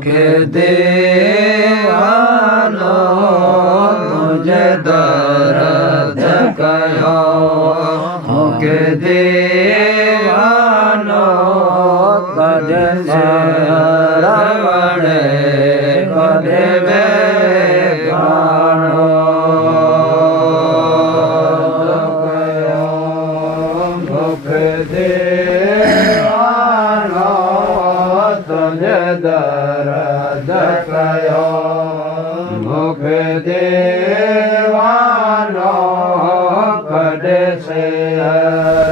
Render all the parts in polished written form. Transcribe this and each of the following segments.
मुखे दीवानो तुझे दर्द कयो मुखे दीवानो कदे रवणे कदे बेगानो मुखे दीवानो तुझे दर्द कयो मुखे दीवानो कदे से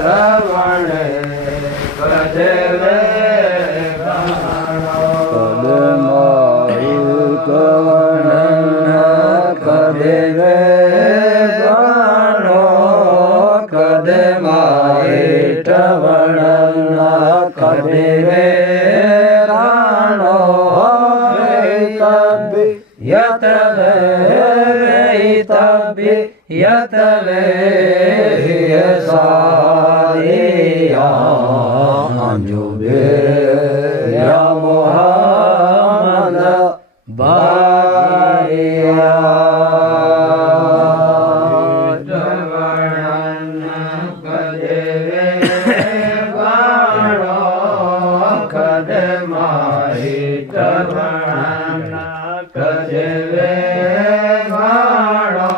रवणे कदे बेगानो कदे माई कवण कदे बेगानो कदे माई कवण कदे बेगानो यतवे सारिया जुबे या मोहम्मद बारिया कदे गाणो कदे माई कवण कदे गाणो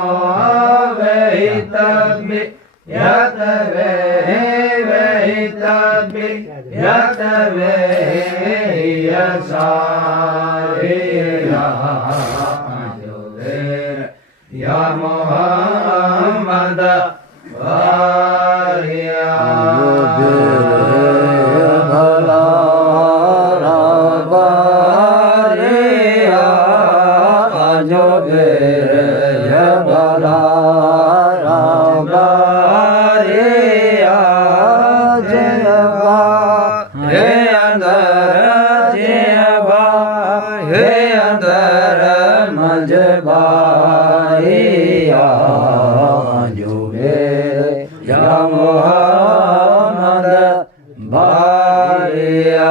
वेहितबि यतवे सारिया या मोहम्मद बारिया भला बारिया जो भला बारिया हे अंदर मजबारिया जुबे या मोहम्मद बारिया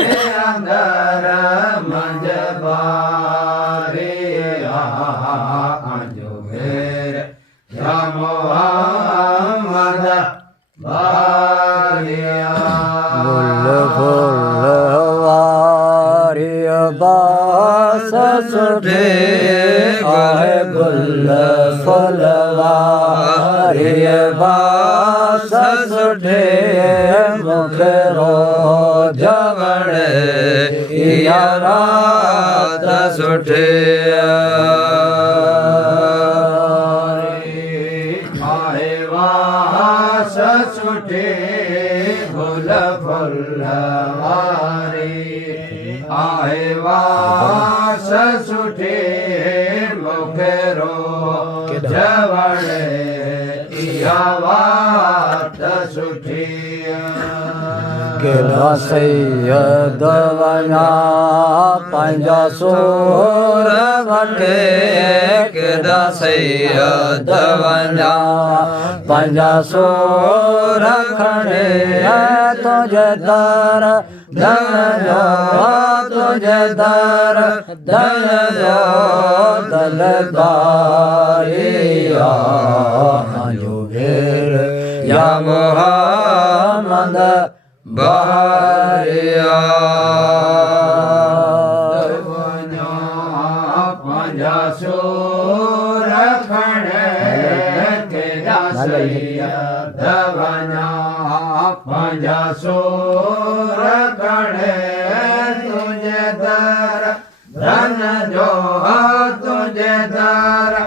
हे अंदर मजबारिया जुबे या मोहम्मद बारिया गुल फुलवारिया बास सुठे आहे गुल फुलवारिया बास सुठे मुखे रोज वणे या रात सुठे आहे वास सुठे गुल फुलवारी आहे वास सुठे मुखे रोज वणे या वात सुठी केॾा सैयद वञा पंहिंजा सोर वठे केॾा सैयद वञा पंहिंजा सोर खणे तुंहिंजे दर धन जो तुंहिंजे दर धन जो दलदारिया या मोहम्मद बारिया पंहिंजा सोर खणे तेरा सैयद वञा पंहिंजा सोर खणे तुंहिंजे दर धन जो तुंहिंजे दर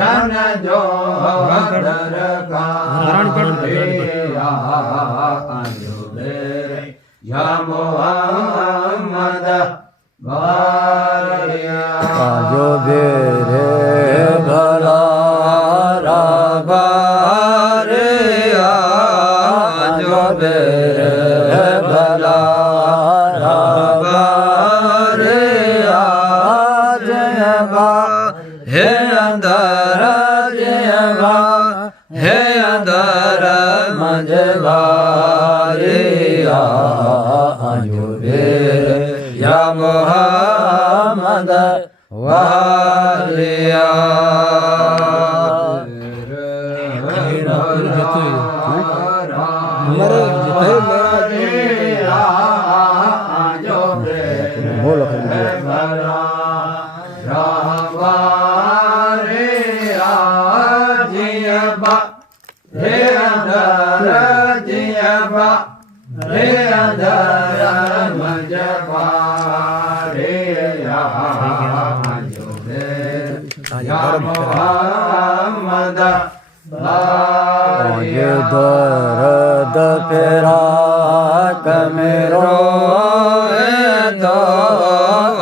धन जो या मोहम्मद बारिया जो बेरे भला जियबा हे अंदर जियबा हे अंदर मंजवारिया अंजुबेर या मोहम्मद वालिया ये दर्द फेरा कमेरो तो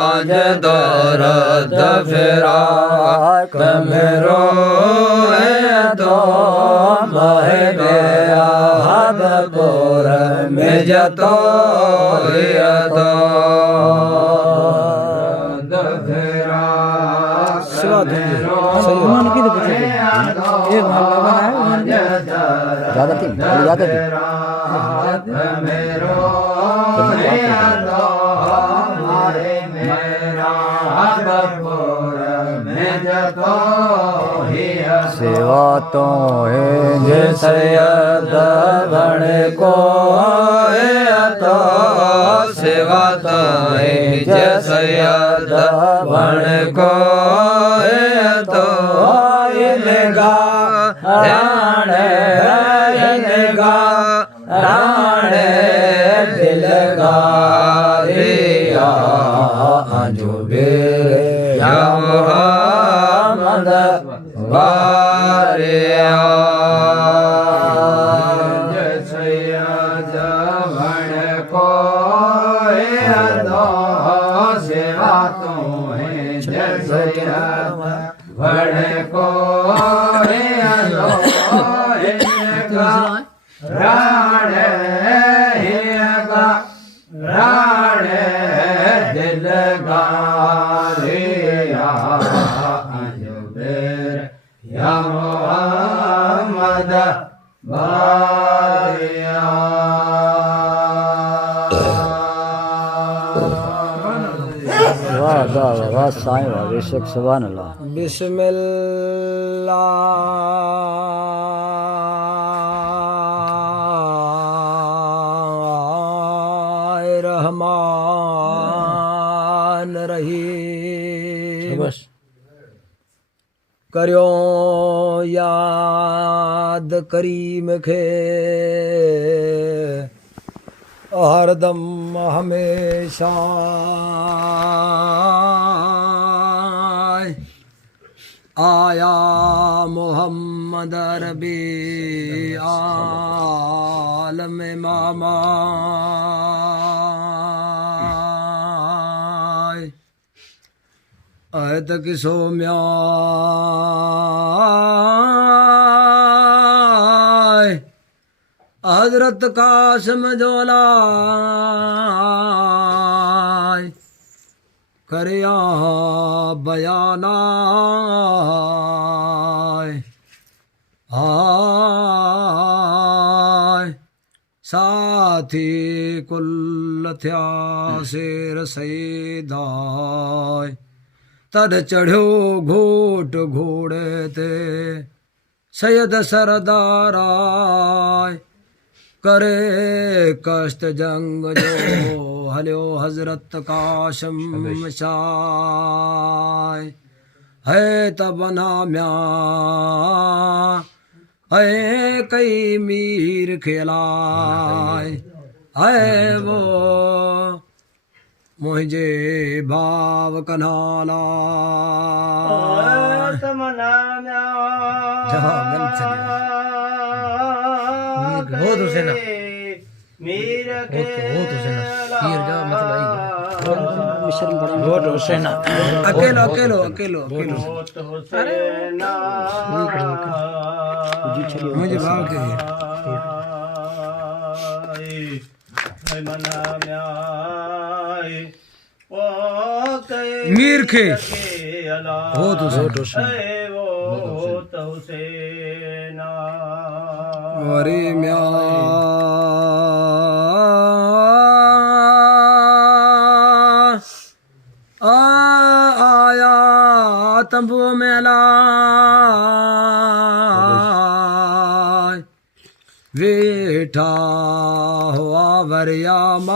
आज दर्द फेरा कमेरो तो बह गया बपोर में जतो तो ज्यादा थी सेवा तो है जे सैयद बण को तो सेवा तो है जे सैयद बण को तो इनगा राणे इनगा राणे दिलगारिया अंजुबेर या मोहम्मद वारिया सेवा तो है भण को राण राण दिल गारिया अंजुबेर या मोहम्मद वारिया वाह साईं वाह बेशक सुभान अल्लाह बिस्मिल्लाहिर्रहमान रहीम बस करियो याद करीम खे हरदम हमेशा आया मोहम्मद रबी आलम मामा अत किसो म्या हजरत कासिम जोला करिया बयाना साथी कुल थया शेर सैदाय तद चढ़ो घोट घोड़े ते सैयद सरदाराय करे कष्ट जंग जो हल्यो हजरत काशम शाय है तब नाम्या है कई मीर खेलाय है वो मुझे भाव कन्हाला हो तो से ना हो तो से ना तीर जा मतलब हो तो से ना अकेलो अकेलो अकेलो अकेलो अरे मुझे भाव के मीर खे अला होत हुसैन वो होत हुसैन अरे म्या आया तंबू मेला वेठा हुआ वरिया माय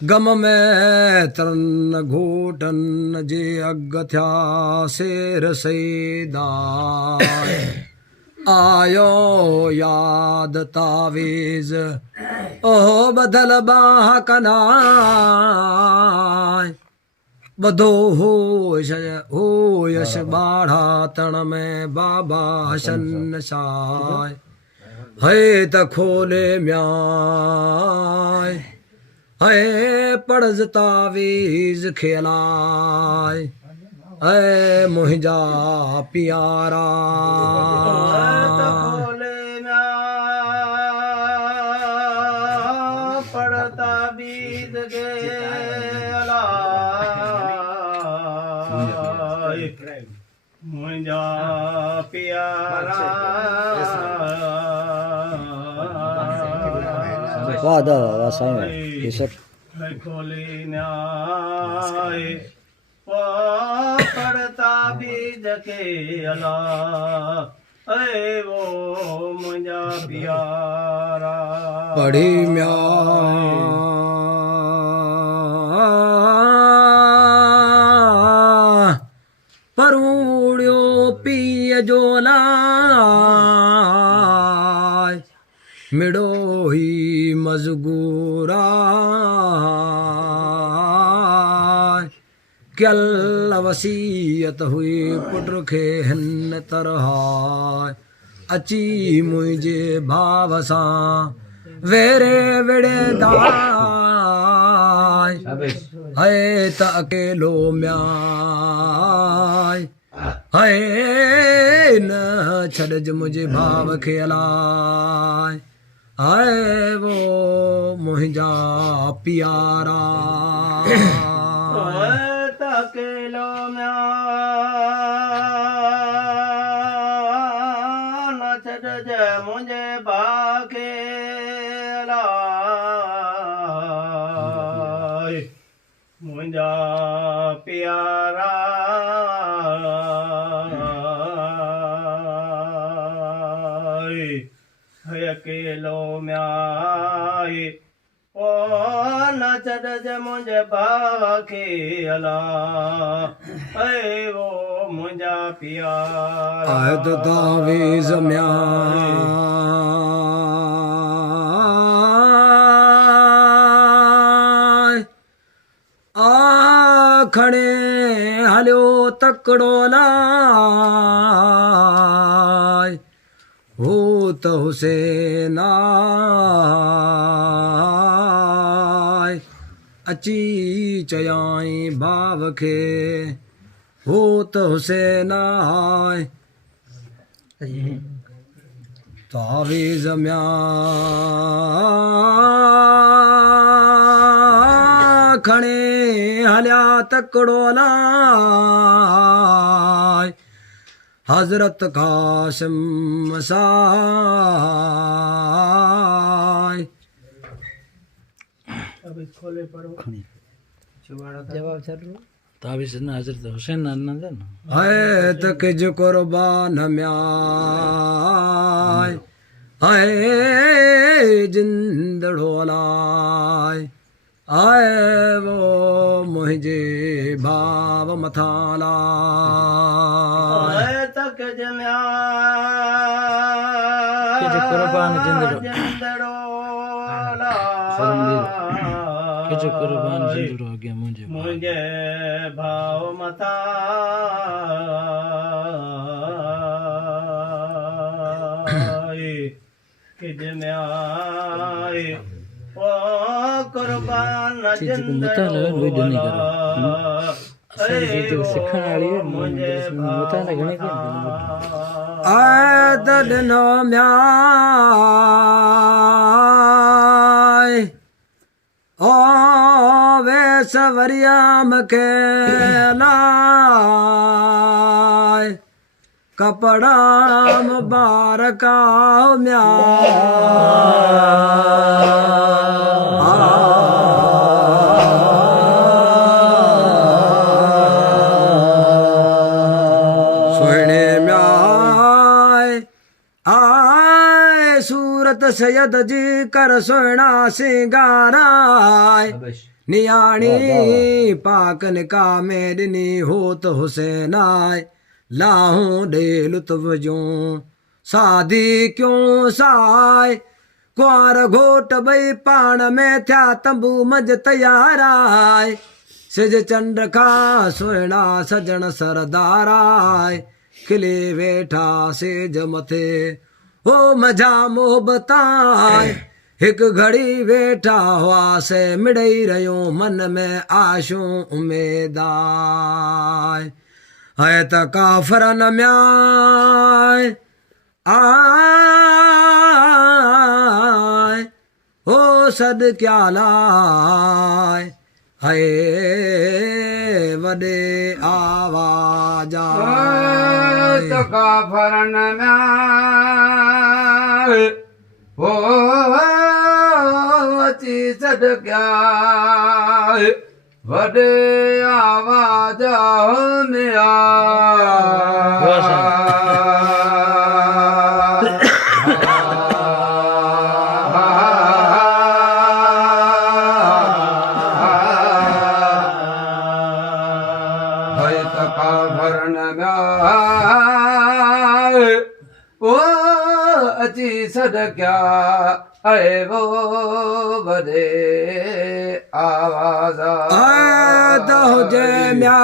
गम में तरन घोटन जे अग थया शेर सैदाय आयो याद तावीज़ ओहो बदल बाह कनाय बधो हो यश बाढ़ा तण में बाबा हसन शाय है त खोले म्याय है पड़ज तावीज़ खेलाय है मुहिंजा प्यारा खोले पड़ता बीत गे अला मुंहिंजा प्यारा वादा वासाई ये सब खोले न्याय पड़ता बीज के अला वो मुंहिंजा प्यारा पढ़ी म्या परूड़ियो पीय जोला मिड़ो ही मजगूरा कल वसीयत हुई पुट खे हिन तरह अची मुंहिंजे भाव सां वेरे विड़े दाय है त अकेलो म्याय है न छॾज मुंहिंजे भाव खे अलाय है वो मुंहिंजा प्यारा अकेलो न छॾज मुंहिंजे भाउ खे अलाए मुंहिंजा प्यारा अकेलो म्याए ओ न छॾज मुंहिंजे भाउ खे अला वो मुंहिंजा प्यारा आयत तावीज़ म्या आखणे हलियो तकड़ो लाय हो त हुसैना अची चयाई भाव खे हो त हुसैना तावीज़ म्या खणे हलिया तकड़ो लाय हज़रत कासिम साय खोले पढ़ो जवाब जरूर तावीज़ न हज़रत हुसैन न है तक जो कुर्बान म्याय है जिंदड़ो लाय आए वो मुझे भाव मथाला तक जम्या कुर्बान जिंदड़ो किच कुर्बान जिंदड़ो आ गया मुझे भाव मथा कि जम्या ओ कुर्बान जिंदड़ो ॾिनो म्याय ओ वे सवरिया मखे लाए कपड़ा मुबारका म्या सोहणे म्याय आए सूरत सैयद जी कर सोहना सिंगाराय नियाणी पाक निका मेदिनी होत हुसैनाय लाहूं दे लुत्फ जो शादी क्यों साय कुंवर घोट बई पाण में थिया तंबू मज तैयाराय सिज चंड खा सुहिणा सजण सरदाराय खिले वेठा सेज मथे हो मजा मोहबताय हिक घड़ी वेठा हुआ से मिड़ई रहियो मन में आशूं उमेदाय है त काफरन म्याय आय हो सद क्या लाय है वडे आवाजा तो काफरन म्याय हो अची सद क्या वडे आवाज में भरण ओ अची सद क्या अरे वो बदे आवाज दो जे म्याय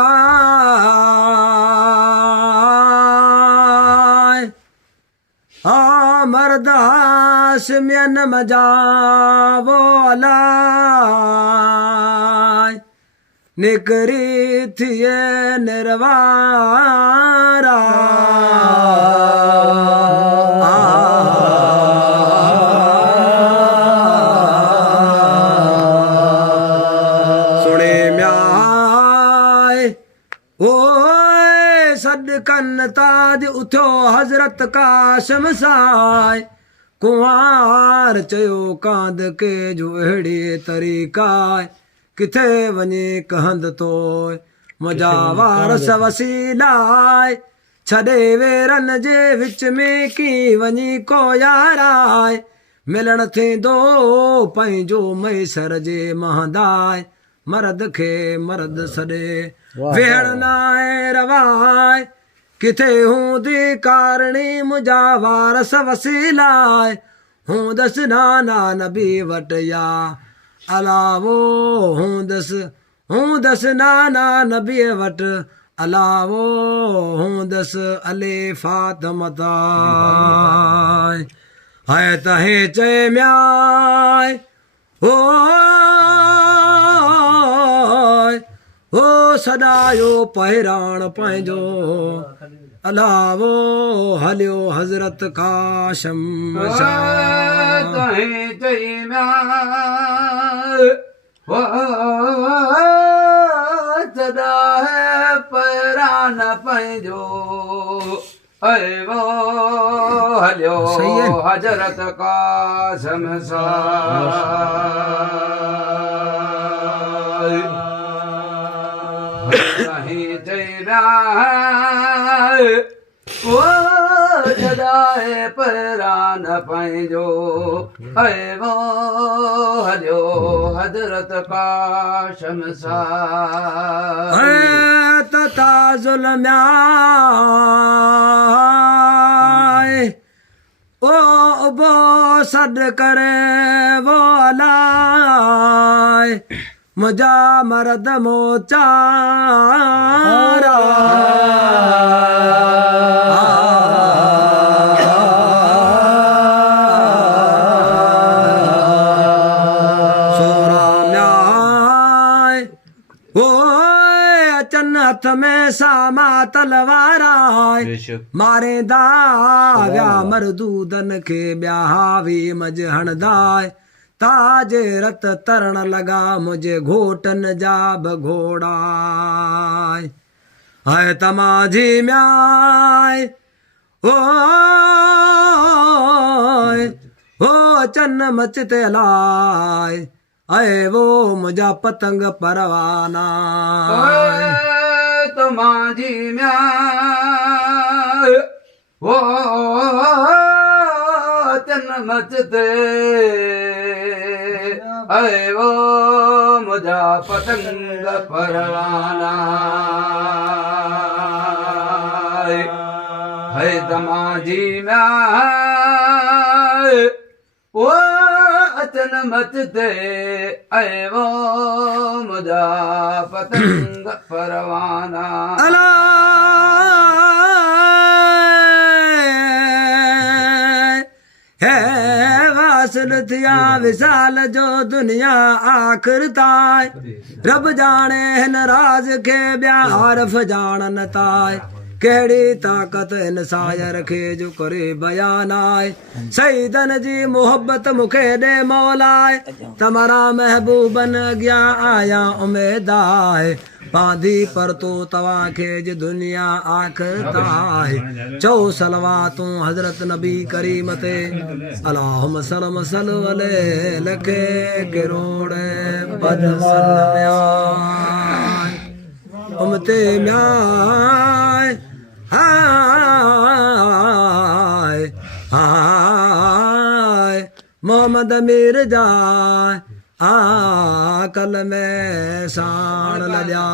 मरदास म्यन मजावो अलाय निकरी थिए निर्वारा सुने म्याय ओ सदकन ताज उठो हजरत काशम साय कुंवार चयो कांद के जो अहिड़े तरीक़ाय किथे वञे कहंद तो मुंहिंजा वारस वसीलाय छॾे वेरन जे विच में की वञी को याराय मिलण थींदो पंहिंजो मैसर जे महंदाय मर्द खे मर्द सॾे वेहण नाहे रवाय किथे हूंदी कारणी मुंहिंजा वारस वसीलाय हूंदसि नाना नबी वटि या अलावो हूंदस नाना नबी वट अलावो हूंदस अले फातमताय है तहे चए म्याय हो सदायो पहिराण पंहिंजो अलावो हलियो हज़रत काशम तहे चई म्याय सदा है पैरान पंहिंजो अरे वो हलियो हजरत कासम साय नहीं चैरा वो सदाए पैरान पंहिंजो अरे वो हलियो हजरत कासम साय तथा ज़ुल्म्याय ओ बो सद करे वो अलाय मुंहिंजा मर्द मोचारा हथ में सामा तलवाराय मारे दाव्या मरदूदन के ब्याहावी मज हणदाय ताजे रत तरण लगा मुझे घोटन जा बघोड़ा है तमाझी म्याय ओ चन्न मचते लाय अय वो मुझा पतंग परवाना तमाझी म्याय ओ चन्न मचते अय वो मुझा पतंग परवाना है तमाझी म्याय ओ अचन मचते अय वो मुझा पतंग परवाना अला है वासल थिया विशाल जो दुनिया आखिर ताय रब जाने हिन राज के ॿिया आरफ जानन ताय कहिड़ी ताक़त हिन सायर खे जो करे बयान आहे सईदन जी मोहब्बत मूंखे ॾे मौलाए तमारा महबूबन अॻियां आया उमेद आहे बांधी पर तो तव्हांखे ज दुनिया आख़िर ताए चओ सलवातूं हज़रत नबी करीम ते अल्लाहुम्मा सल्लि वसल्लम अलैहि लखे करोड़ बद उमते म्याय हाय हाय मोहम्मद मिर्जा कल में साण लॻा